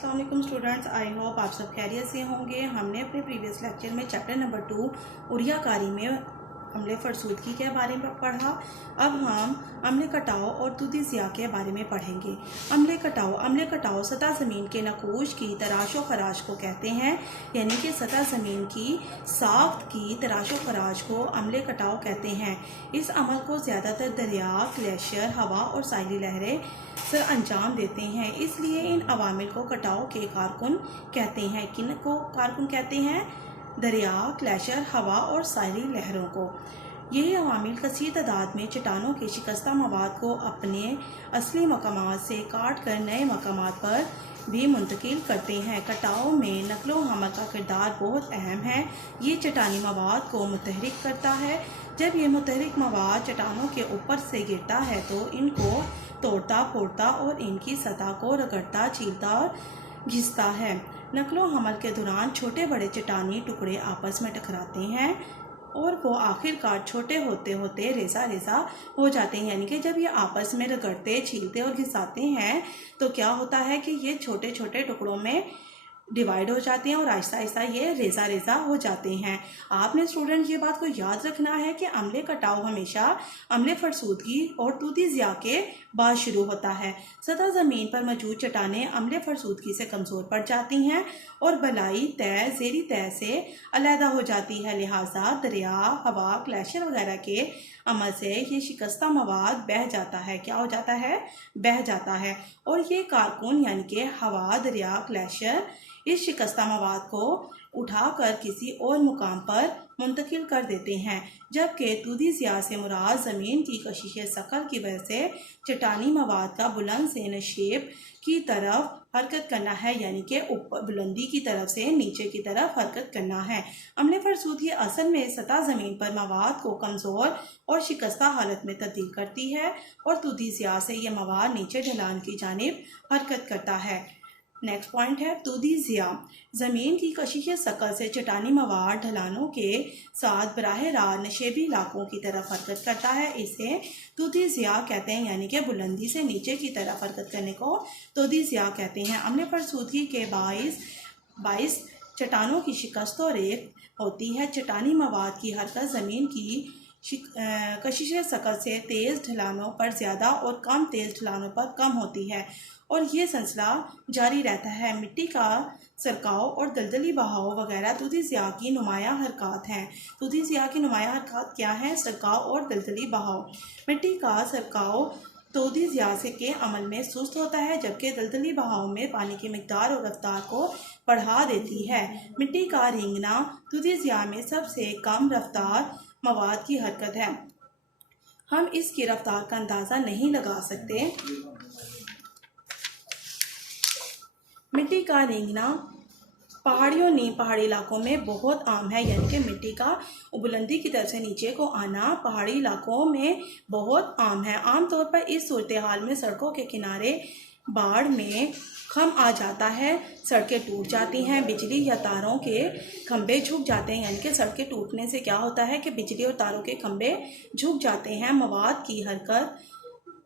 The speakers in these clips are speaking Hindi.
अस्सलाम वालेकुम स्टूडेंट्स, आई होप आप सब खैरियत से होंगे। हमने अपने प्रीवियस लेक्चर में चैप्टर नंबर 2 उरियाकारी में अम्ले फरसूदगी के बारे में पढ़ा। अब हम अम्ले कटाव और तुदी ज़िया के बारे में पढ़ेंगे। अम्ले कटाव सतह ज़मीन के नकूश की तराशो खराश को कहते हैं, यानी कि सतह ज़मीन की साख्त की तराशो खराश को अम्ले कटाव कहते हैं। इस अमल को ज़्यादातर दरिया, ग्लेशियर, हवा और साहिली लहरें सर अंजाम देते हैं, इसलिए इन अवामिल को कटाव के कारकुन कहते हैं। किन को कारकुन कहते हैं? दरिया, ग्लेशियर, हवा और साहिली लहरों को। यही अवामिल कसीर तादाद में चट्टानों के शिकस्ता मवाद को अपने असली मकामात से काट कर नए मकामात पर भी मुंतकिल करते हैं। कटाव में नकलो हमल का किरदार बहुत अहम है। ये चट्टानी मवाद को मुतहरिक करता है। जब ये मुतहरिक मवाद चट्टानों के ऊपर से गिरता है तो इनको तोड़ता फोड़ता और इनकी सतह को रगड़ता, छीलता और घिसता है। नकलो हमल के दौरान छोटे बड़े चट्टानी टुकड़े आपस में टकराते हैं और वो आखिरकार छोटे होते होते रेजा रेजा हो जाते हैं, यानी कि जब ये आपस में रगड़ते, छीलते और घिसाते हैं तो क्या होता है कि ये छोटे छोटे टुकड़ों में डिवाइड हो जाते हैं और आहिस्ता आहिस्ता ये रेजा रेजा हो जाते हैं। आपने स्टूडेंट ये बात को याद रखना है कि अम्ले कटाव हमेशा अम्ले फरसूदगी और तुदी ज़िया के बाद शुरू होता है। सतह ज़मीन पर मौजूद चट्टानें अम्ले फरसूदगी से कमज़ोर पड़ जाती हैं और बलाई तय ज़ेरी तय से अलहदा हो जाती है। लिहाजा दरिया, हवा, ग्लेशियर वगैरह के अमल से ये शिकस्ता मवाद बह जाता है। क्या हो जाता है? बह जाता है। और ये कारकुन यानी कि हवा, दरिया, ग्लेशियर इस शिकस्ता मवाद को उठाकर किसी और मुकाम पर मुंतकिल कर देते हैं, जबकि तुदी ज़िया से मुराद ज़मीन की कशिश सकल की वजह से चट्टानी मवाद का बुलंद से नशेब की तरफ हरकत करना है, यानी कि ऊपर बुलंदी की तरफ से नीचे की तरफ हरकत करना है। अम्ले फरसूदगी असल में सतह ज़मीन पर मवाद को कमज़ोर और शिकस्ता हालत में तब्दील करती है और तुदी ज़िया से यह मवाद नीचे ढलान की जानिब हरकत करता है। नेक्स्ट पॉइंट है तुदी ज़िया। ज़मीन की कशिश सकल से चट्टानी मवाद ढलानों के साथ बराह रास्त नशेबी इलाकों की तरफ हरकत करता है। इसे तुदी ज़िया कहते हैं, यानी कि बुलंदी से नीचे की तरफ हरकत करने को तुदी ज़िया कहते हैं। अम्ले फरसूदगी के बाइस चट्टानों की शिकस्त और रेत होती है। चट्टानी मवाद की हरकत ज़मीन की कशिश सकल से तेज़ ढलानों पर ज़्यादा और कम तेज़ ढलानों पर कम होती है और ये सिलसिला जारी रहता है। मिट्टी का सरकाव और दलदली बहाव वगैरह तुदी ज़िया की नुमाया हरकत हैं। तुदी ज़िया की नुमाया हरकत क्या है? सरकाव और दलदली बहाव। मिट्टी का सरकाव तुदी ज़िया से के अमल में सुस्त होता है, जबकि दलदली बहाव में पानी की मिकदार और रफ्तार को बढ़ा देती है। मिट्टी का रेंगना तुदी ज़िया में सबसे कम रफ्तार मवाद की हरकत है। हम इसकी रफ्तार का अंदाज़ा नहीं लगा सकते। मिट्टी का रेंगना पहाड़ी इलाकों में बहुत आम है, यानी कि मिट्टी का बुलंदी की तरफ से नीचे को आना पहाड़ी इलाकों में बहुत आम है। आमतौर पर इस सूरत हाल में सड़कों के किनारे बाढ़ में खम आ जाता है, सड़कें टूट जाती हैं, बिजली या तारों के खंभे झुक जाते हैं, यानी कि सड़कें टूटने से क्या होता है कि बिजली और तारों के खंभे झुक जाते हैं। मवाद की हरकत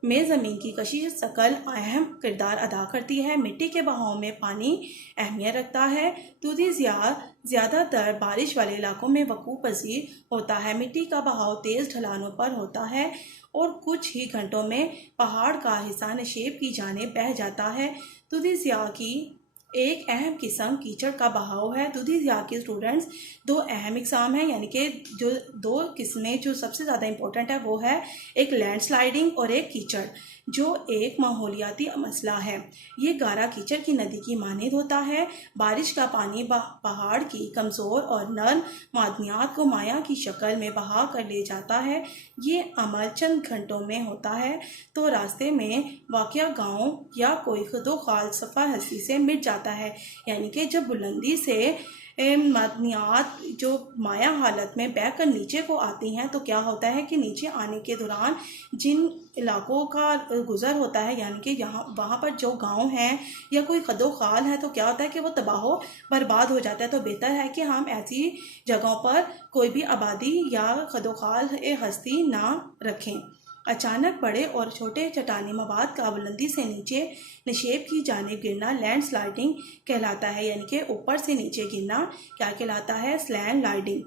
में ज़मीन की कशिश सकल अहम किरदार अदा करती है। मिट्टी के बहाव में पानी अहमियत रखता है। तुदी ज़िया ज़्यादातर बारिश वाले इलाकों में वकूफ़ पज़ीर होता है। मिट्टी का बहाव तेज़ ढलानों पर होता है और कुछ ही घंटों में पहाड़ का हिस्सा नशेब की जानिब बह जाता है। तुदी ज़िया की एक अहम किस्म कीचड़ का बहाव है। तुदी ज़िया के स्टूडेंट्स दो अहम इकसाम हैं, यानी कि जो दो किस्में जो सबसे ज़्यादा इम्पोर्टेंट है वो है एक लैंडस्लाइडिंग और एक कीचड़, जो एक माहौलियाती मसला है। ये गारा कीचड़ की नदी की मानिद होता है। बारिश का पानी पहाड़ की कमज़ोर और नर्म मादनियात को माया की शक्ल में बहा कर ले जाता है। ये अमल चंद घंटों में होता है तो रास्ते में वाक़या गांव या कोई खुदोखाल सफ़ा हस्ती से मिट जाता है, यानी कि जब बुलंदी से मादनियात जो माया हालत में बहकर नीचे को आती हैं तो क्या होता है कि नीचे आने के दौरान जिन इलाकों का गुज़र होता है, यानी कि वहाँ पर जो गांव हैं या कोई खदोखाल है, तो क्या होता है कि वो तबाह बर्बाद हो जाता है। तो बेहतर है कि हम ऐसी जगहों पर कोई भी आबादी या खदोखाल हस्ती ना रखें। अचानक बड़े और छोटे चट्टानी मवाद का बुलंदी से नीचे निक्षेप की जानिब गिरना लैंडस्लाइडिंग कहलाता है, यानी कि ऊपर से नीचे गिरना क्या कहलाता है? लैंडस्लाइडिंग।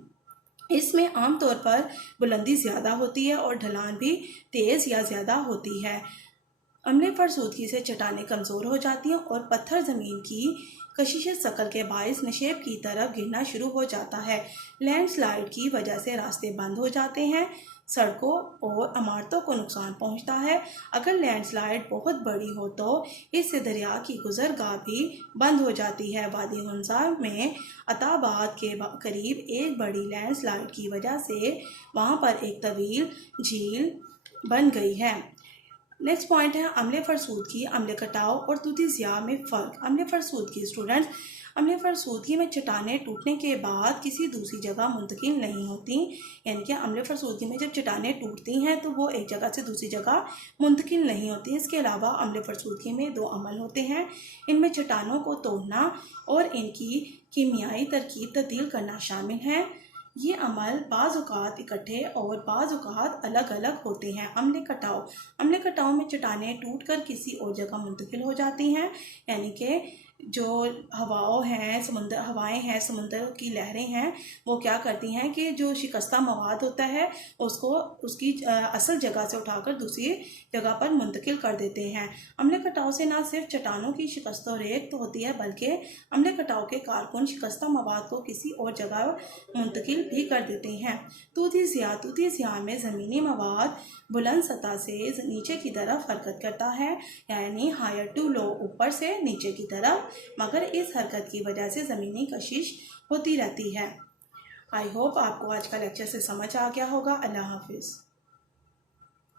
इसमें आमतौर पर बुलंदी ज़्यादा होती है और ढलान भी तेज़ या ज़्यादा होती है। अम्ले फरसूदगी से चट्टानें कमज़ोर हो जाती हैं और पत्थर ज़मीन की कशिश शकल के बायस निक्षेप की तरफ गिरना शुरू हो जाता है। लैंडस्लाइड की वजह से रास्ते बंद हो जाते हैं, सड़कों और इमारतों को नुकसान पहुंचता है। अगर लैंडस्लाइड बहुत बड़ी हो तो इससे दरिया की गुजरगाह भी बंद हो जाती है। वादी हुंजा में अताबाद के करीब एक बड़ी लैंडस्लाइड की वजह से वहां पर एक तवील झील बन गई है। नेक्स्ट पॉइंट है अम्ले फरसूदगी, अम्ले कटाव और दूधी ज़िया में फ़र्क। अम्ले फरसूदगी स्टूडेंट्स, अम्ले फरसूदगी में चट्टानें टूटने के बाद किसी दूसरी जगह मुंतकिल नहीं होती, यानी कि अम्ले फरसूदगी में जब चट्टानें टूटती हैं तो वो एक जगह से दूसरी जगह मुंतकिल नहीं होती। इसके अलावा अम्ले फरसूदगी में दो अमल होते हैं, इनमें चट्टानों को तोड़ना और इनकी कीमियाई तरकीब तब्दील करना शामिल है। ये अमल बाज़ औक़ात इकट्ठे और बाज़ औक़ात अलग अलग होते हैं। अम्ले कटाव, अम्ले कटाव में चट्टानें टूटकर किसी और जगह मुंतकिल हो जाती हैं, यानी कि जो हवाएं हैं, समुंदर की लहरें हैं, वो क्या करती हैं कि जो शिकस्ता मवाद होता है उसको उसकी असल जगह से उठाकर दूसरी जगह पर मुंतकिल कर देते हैं। अम्ले कटाव से न सिर्फ चट्टानों की शिकस्त और रेत तो होती है, बल्कि अम्ले कटाव के कारकुन शिकस्ता मवाद को किसी और जगह मुंतकिल भी कर देते हैं। दूधी ज़िया में ज़मीनी मवाद बुलंद सतह से नीचे की तरफ हरकत करता है, यानी हायर टू लो, ऊपर से नीचे की तरफ, मगर इस हरकत की वजह से ज़मीनी कशिश होती रहती है। आई होप आपको आज का लेक्चर से समझ आ गया होगा। अल्लाह हाफिज़।